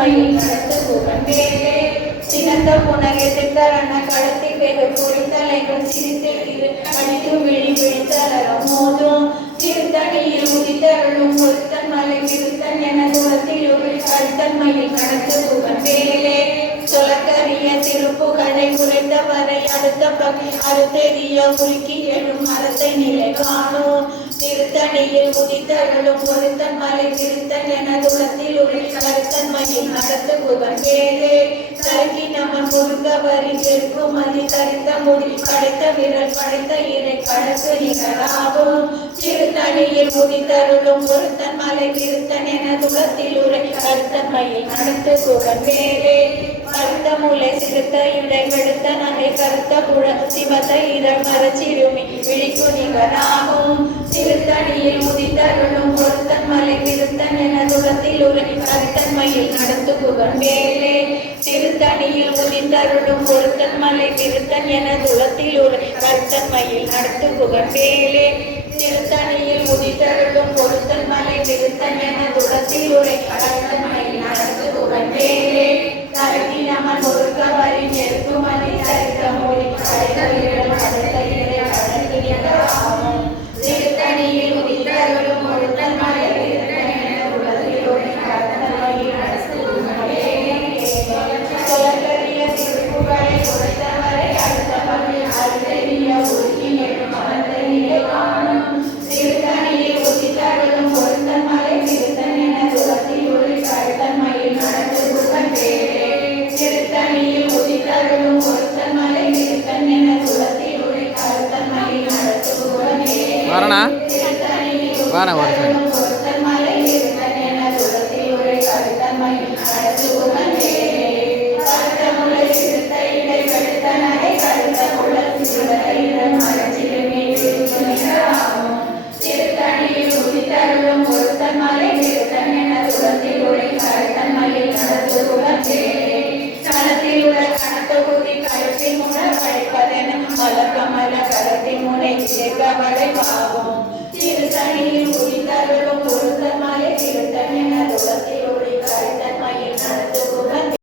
மயில் நடத்த புகழ் வேலே சினந்த புனகை சித்தரண கடத்தி வெகு பொறித்தலைகள் சிரித்து அடித்து விழி விழித்தளரும் மோதும் திருத்தணியில் உதித்தருளும் பொருத்தன் மலை திருத்தன் என துளத்தில் கருத்தன் மயில் நடத்த புகழ் வேலே சொலக்கரிய திருப்புகழை குறைந்தவரை அடுத்த பகை அறுத்தெறிய உருக்கி எழும் மரத்தை நிலை காணும் திருத்தணியில் உதித்தருளும் பொருத்தன் மலை திருத்தன் என துளத்தில் உரை கருத்தன் மயில் நடத்த புகழ் வேலே தருகி நமன் முருகவரி பெருக்கும் மதி தரித்த முடி படைத்த விரல் படைத்த இறை கடற்கு நிகழாகும் திருத்தணியில் உதித்தருளும் பொருத்தன் மலை திருத்தன் என துளத்தில் உரை கருத்தன் மயில் நடத்த புகழ் வேலே கருத்த மூளை சிறுத்த இடை வெளுத்த நகை கருத்த குழல் சிவத்த இதழ் மரச்சிறுமி விழிக்கு நிகராகும் திருத்தணியில் உதித்தருளும் பொருத்தன் மலை திருத்தன் என துளத்தில் உரை கருத்தன் மயில் நடத்து புகழ் வேலே திருத்தணியில் உதித்தருளும் பொருத்தன் மலை திருத்தன் என துளத்தில் உரை கருத்தன் மயில் நடத்து புகழ் வேலே திருத்தணியில் உதித்தருளும் பொருத்தன் மலை திருத்தன் என துளத்தில் உரை கருத்தன் மயில் நடத்து புகழ் வேலே தருகி நமன் முருகவரி நெருப்பு மணி சரித்த மொழி படைத்த வீரல் படைத்த இறை கடற்கு நிகழாகும் திருத்தணியில் உதித்தருளும் பொருத்தன் மலை திருத்தன் என துளத்தில் உரை கருத்தன் மயில் நடத்து புகழ் வேலே சொலக்கரிய திருப்புகழை குறைத்தவரை அடுத்த பகை அறுத்தெறிய உருக்கி எழும் மரத்தை நிலை காணும் திருத்தணியில் உதித்தருளும் பொருத்தன் மலை திருத்தன் என துளத்தில் உரை கருத்தன் மயில் நடத்து புகழ் வேலே திருத்தணியில் உதித்தருளும் பொருத்தன் மலை திருத்தன் என துளத்தில் உரை கருத்தன் மயில் நடத்து புகழ் வேலே திருத்தணியில் உதித்தருளும் பொருத்தன் மலை திருத்தன் என துளத்தில் உரை கருத்தன் மயில் நடத்து புகழ் வேலே கருத்த முளை சிறுத்த இடை வெளுத்த நகை கருத்த குழல் சிறுத்த இதழ் மரச்சிறுமி விழிக்கு நிகராகும் திருத்தணியில் உதித்தருளும் பொருத்தன் மலை திருத்தன் என துளத்தில் உரை கருத்தன் மயில் நடத்து புகழ் வேலே களத்தில் உள்ள கணத்தொகுதி கழுத்தில் முன்னர் படைப்பதென மலக்கமல கரத்தின் முனை கவலை பாகும் திருத்தணியில் உதித்தருளும் பொருத்தன் மலை திருத்தன் என துளத்தில்